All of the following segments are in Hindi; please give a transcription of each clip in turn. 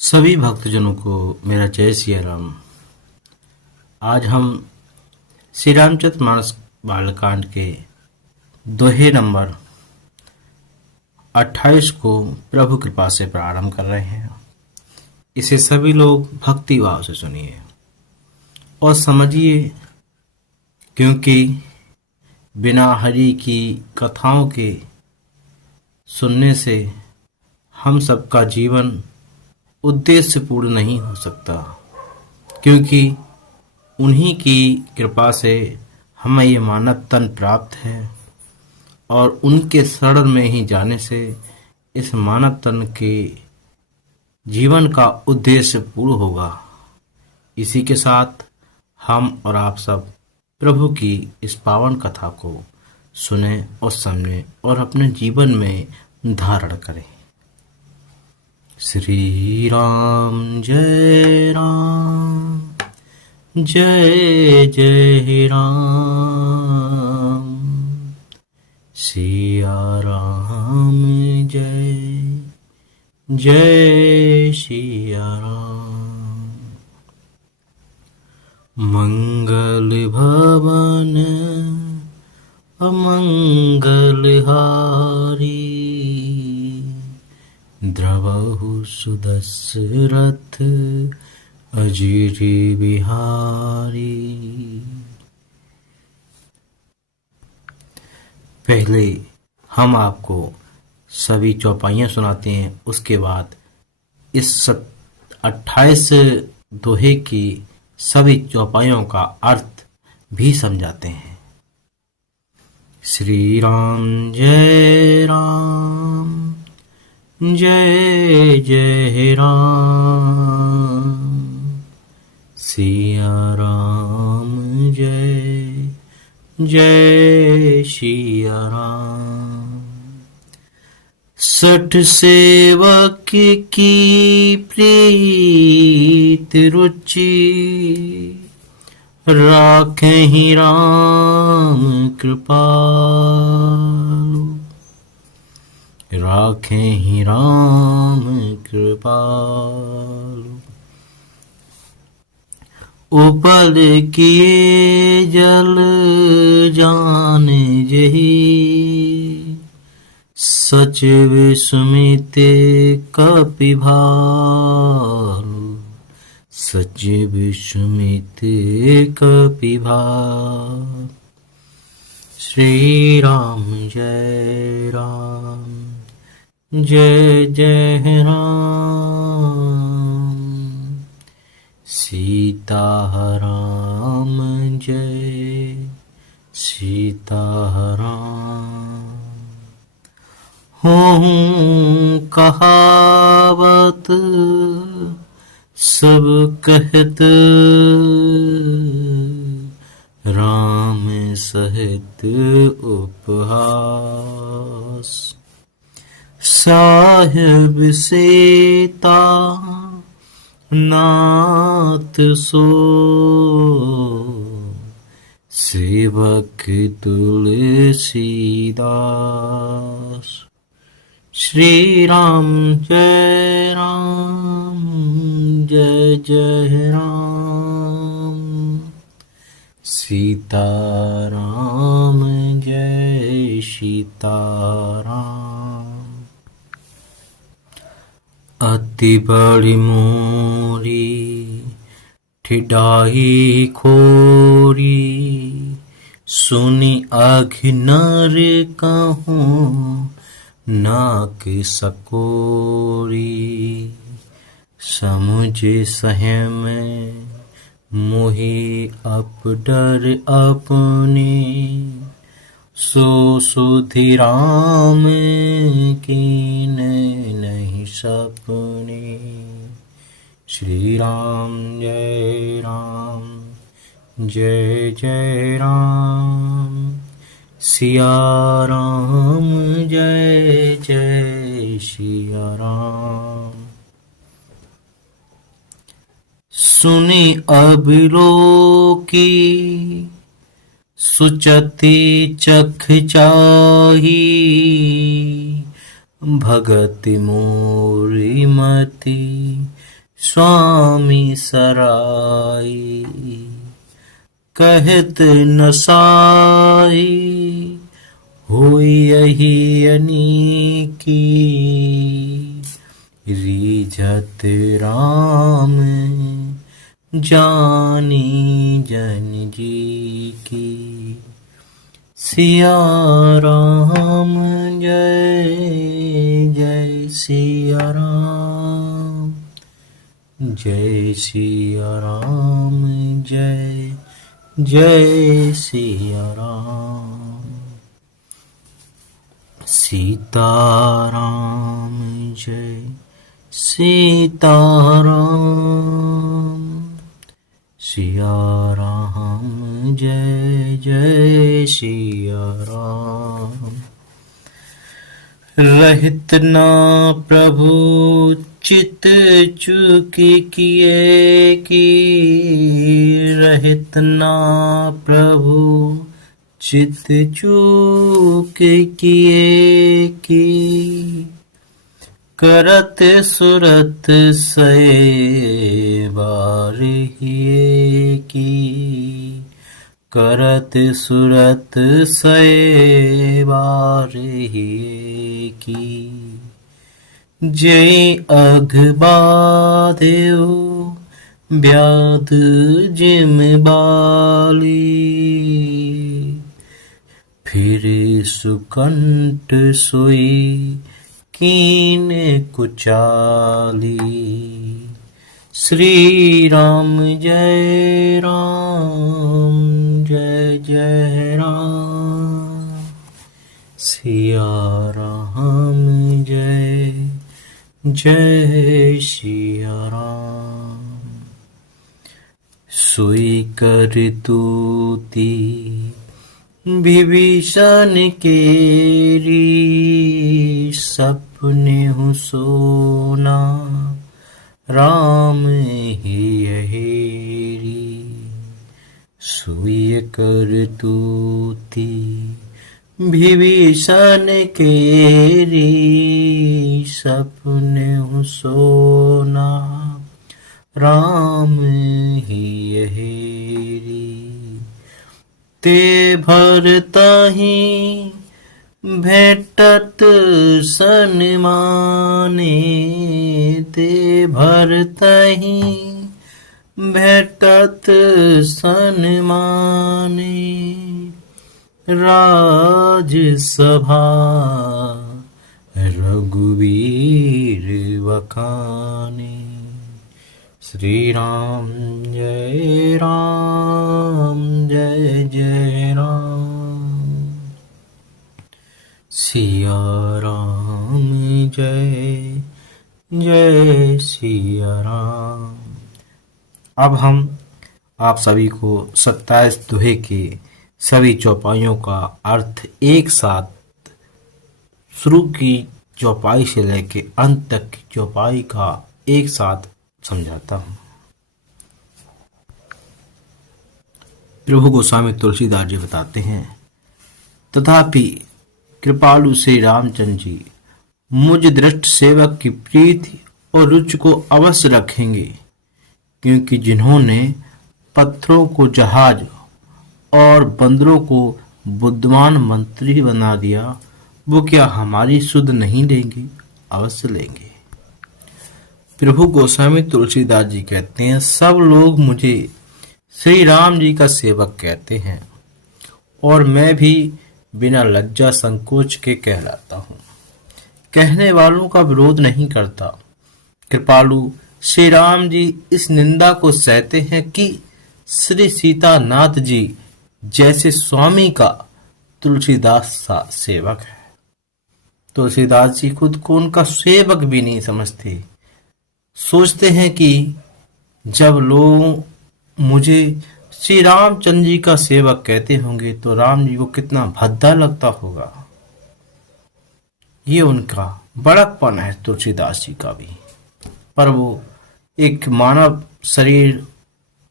सभी भक्तजनों को मेरा जय सिया राम। आज हम श्री रामचरितमानस बालकांड के दोहे नंबर 28 को प्रभु कृपा से प्रारंभ कर रहे हैं। इसे सभी लोग भक्ति भाव से सुनिए और समझिए, क्योंकि बिना हरि की कथाओं के सुनने से हम सबका जीवन उद्देश्य पूर्ण नहीं हो सकता, क्योंकि उन्हीं की कृपा से हमें ये मानव तन प्राप्त है और उनके शरण में ही जाने से इस मानव तन के जीवन का उद्देश्य पूर्ण होगा। इसी के साथ हम और आप सब प्रभु की इस पावन कथा को सुने और समझें और अपने जीवन में धारण करें। श्री राम जय राम, जय जय राम, सिया राम जय जय सिया राम। मंगल भवन अमंगल हारी, द्रवहु सुदशरथ अजिरि बिहारी। पहले हम आपको सभी चौपाइयां सुनाते हैं, उसके बाद इस 28 दोहे की सभी चौपाइयों का अर्थ भी समझाते हैं। श्री राम जय राम, जय जय राम, सिया राम जय जय सिया राम। सठ सेवक की प्रीत रुचि, राखें राम कृपालु, राखें राम कृपालु। उपल किए जल जान जही, सचिव सुमित कपि भालु, सचिव सुमित कपि भालु। श्री राम जय राम, जय जय राम, सीता राम जय सीता राम। हों कहावत सब कहत, राम सहित उपहास। साहिब सीता नाथ सो, सेवक तुलसीदास। श्री राम जय राम, जय जय राम, सीता राम जय सीता राम। अति बड़ी मोरी ठिडाही खोरी, सुनी आघि नर कहूँ नाक सकोरी। समुझ सहम मोहि अप डर अपने, सो सुधि राम कीन नहीं सपने। श्री राम जय राम, जय जय राम, सिया राम जय जय सिया राम। सुनी अबिलोकी सुचति चख चाही, भगति मोरी मति स्वामी सराई, कहत न साई, होई यही अनीकी, रीझत राम जानी जन जी की। सिया राम जय जय सिया राम, जय सिया राम जय जय सिया राम। सीताराम जय सीताराम, सिया राम जय जय सिया राम। रहित ना प्रभु चित चूकी किए की, रहित ना प्रभु चित चूक किए की, करत सुरत सेवा रहिए की, करत सुरत सेवा रहिए की। जय अघबादेव ब्याद जिम बाली, फिर सुकंठ सोई कीन कुचाली। श्री राम जय राम जय जय राम, सिया राम जय जय सिया राम। सोई कर तूती विभीषण केरी, सपने हूँ सोना राम ही हेरी। सोई कर तूती विभीषण केरी, सपने हूँ सोना राम ही हेरी। ते भरताहि भेटत सन्माने, ते भरताहि भेटत सन्माने। राजसभा रघुवीर बखाने। श्री राम जय जय राम, सिया राम जय जय सिया राम। अब हम आप सभी को 27 दोहे के सभी चौपाइयों का अर्थ एक साथ शुरू की चौपाई से लेकर अंत तक की चौपाई का एक साथ समझाता हूँ। प्रभु गोस्वामी तुलसीदास जी बताते हैं, तथापि कृपालु श्री रामचंद्र जी मुझ दृष्ट सेवक की प्रीति और रुचि को अवश्य रखेंगे, क्योंकि जिन्होंने पत्थरों को जहाज और बंदरों को बुद्धिमान मंत्री बना दिया, वो क्या हमारी सुध नहीं लेंगे? अवश्य लेंगे। प्रभु गोस्वामी तुलसीदास जी कहते हैं, सब लोग मुझे श्री राम जी का सेवक कहते हैं और मैं भी बिना लज्जा संकोच के कहलाता हूँ। कहने वालों का विरोध नहीं करता। कृपालु श्री राम जी इस निंदा को सहते हैं कि श्री सीतानाथ जी जैसे स्वामी का तुलसीदास सा सेवक है। तुलसीदास जी खुद को उनका सेवक भी नहीं समझते। सोचते हैं कि जब लोग मुझे श्री रामचंद्र जी का सेवक कहते होंगे तो राम जी को कितना भद्दा लगता होगा। ये उनका बड़कपन है तुलसीदास जी का भी, पर वो एक मानव शरीर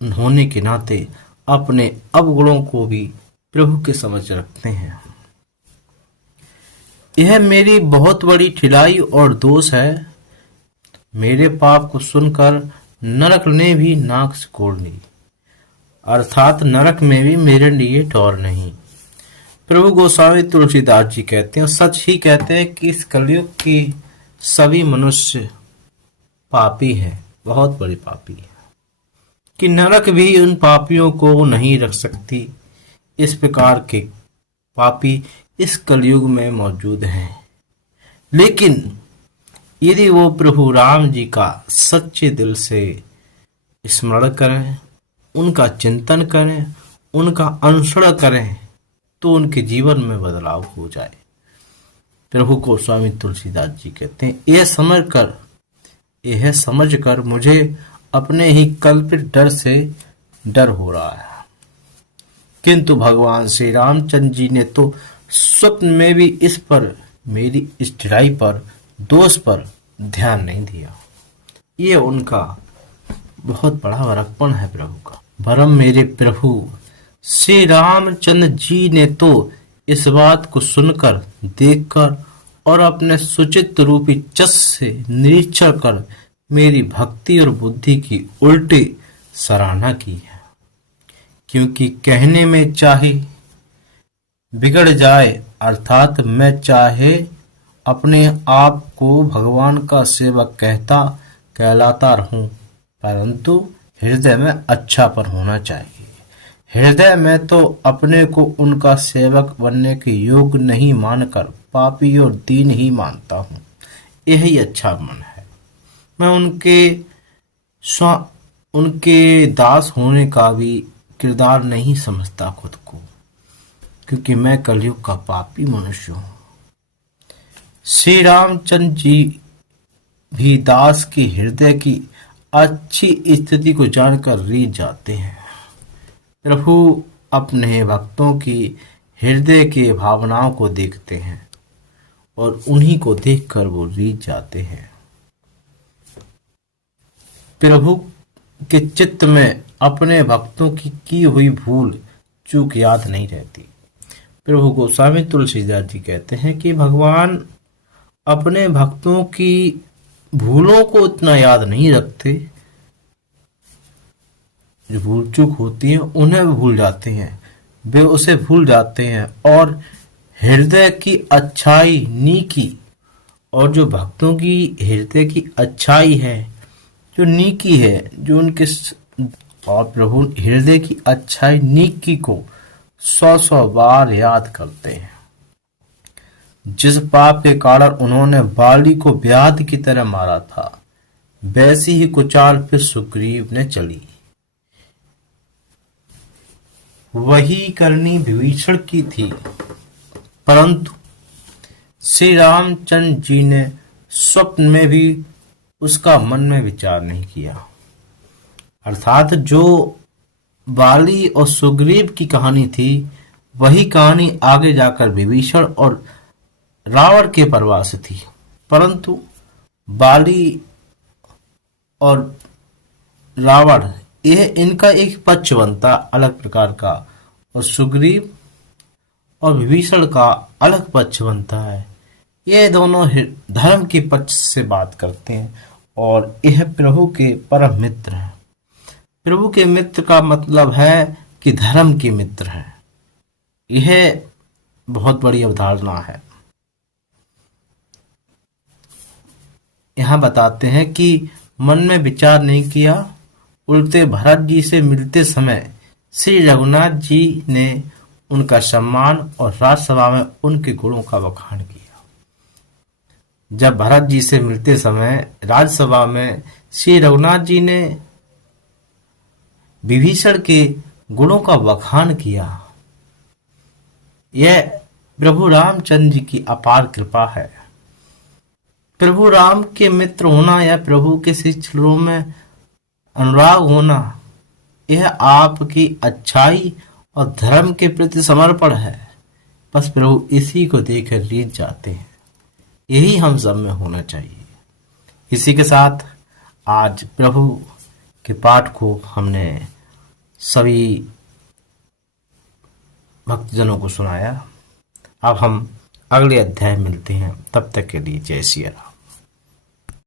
होने के नाते अपने अवगुणों को भी प्रभु के समझ रखते हैं। यह मेरी बहुत बड़ी ठिलाई और दोष है। मेरे पाप को सुनकर नरक ने भी नाक सिकोड़ ली, अर्थात नरक में भी मेरे लिए ठौर नहीं। प्रभु गोस्वामी तुलसीदास जी कहते हैं, और सच ही कहते हैं, कि इस कलयुग के सभी मनुष्य पापी है, बहुत बड़े पापी है, कि नरक भी उन पापियों को नहीं रख सकती। इस प्रकार के पापी इस कलयुग में मौजूद हैं। लेकिन यदि वो प्रभु राम जी का सच्चे दिल से स्मरण करें, उनका चिंतन करें, उनका अनुसरण करें, तो उनके जीवन में बदलाव हो जाए। प्रभु गोस्वामी तुलसीदास जी कहते हैं, यह समझकर मुझे अपने ही कल्पित डर से डर हो रहा है। किंतु भगवान श्री रामचंद्र जी ने तो स्वप्न में भी इस पर, मेरी इस ढिलाई पर, दोष पर ध्यान नहीं दिया। ये उनका बहुत बड़ा बड़प्पन है प्रभु का। वरम मेरे प्रभु श्री रामचंद्र जी ने तो इस बात को सुनकर, देखकर और अपने सुचित रूपी चस से निरीक्षण कर मेरी भक्ति और बुद्धि की उल्टी सराहना की है। क्योंकि कहने में चाहे बिगड़ जाए, अर्थात मैं चाहे अपने आप को भगवान का सेवक कहलाता रहूं, परंतु हृदय में अच्छापन होना चाहिए। हृदय में तो अपने को उनका सेवक बनने के योग्य नहीं मानकर पापी और दीन ही मानता हूँ। यही अच्छा मन है। मैं उनके दास होने का भी किरदार नहीं समझता खुद को, क्योंकि मैं कलयुग का पापी मनुष्य हूँ। श्री रामचंद्र जी भी दास के हृदय की अच्छी स्थिति को जानकर रीझ जाते हैं। प्रभु अपने भक्तों की हृदय के भावनाओं को देखते हैं और उन्हीं को देखकर वो रीझ जाते हैं। प्रभु के चित्त में अपने भक्तों की हुई भूल चूक याद नहीं रहती। प्रभु गोस्वामी तुलसीदास जी कहते हैं कि भगवान अपने भक्तों की भूलों को इतना याद नहीं रखते, जो भूल चूक होती है उन्हें भी भूल जाते हैं, वे उसे भूल जाते हैं। और हृदय की अच्छाई, नीकी, और जो भक्तों की हृदय की अच्छाई है, जो नीकी है, जो उनके, और प्रभु हृदय की अच्छाई नीकी को 100 बार याद करते हैं। जिस पाप के कारण उन्होंने बाली को व्याध की तरह मारा था, वैसी ही कुचाल फिर सुग्रीव ने चली। वही करनी विभीषण की थी, परंतु श्री रामचंद्र जी ने स्वप्न में भी उसका मन में विचार नहीं किया। अर्थात जो बाली और सुग्रीव की कहानी थी, वही कहानी आगे जाकर विभीषण और रावण के प्रवास थी। परंतु बाली और रावण, यह इनका एक पक्ष बनता अलग प्रकार का, और सुग्रीव और विभीषण का अलग पक्ष बनता है। ये दोनों धर्म के पक्ष से बात करते हैं, और यह प्रभु के परम मित्र हैं। प्रभु के मित्र का मतलब है कि धर्म के मित्र हैं। यह बहुत बड़ी अवधारणा है। यहाँ बताते हैं कि मन में विचार नहीं किया, उल्टे भरत जी से मिलते समय श्री रघुनाथ जी ने उनका सम्मान और राजसभा में उनके गुणों का बखान किया। जब भरत जी से मिलते समय राजसभा में श्री रघुनाथ जी ने विभीषण के गुणों का बखान किया, यह प्रभु रामचंद्र जी की अपार कृपा है। प्रभु राम के मित्र होना या प्रभु के शिष्यों में अनुराग होना, यह आपकी अच्छाई और धर्म के प्रति समर्पण है। बस प्रभु इसी को देखकर रीझ जाते हैं। यही हम सब में होना चाहिए। इसी के साथ आज प्रभु के पाठ को हमने सभी भक्तजनों को सुनाया। अब हम अगले अध्याय मिलते हैं। तब तक के लिए जय सिया राम।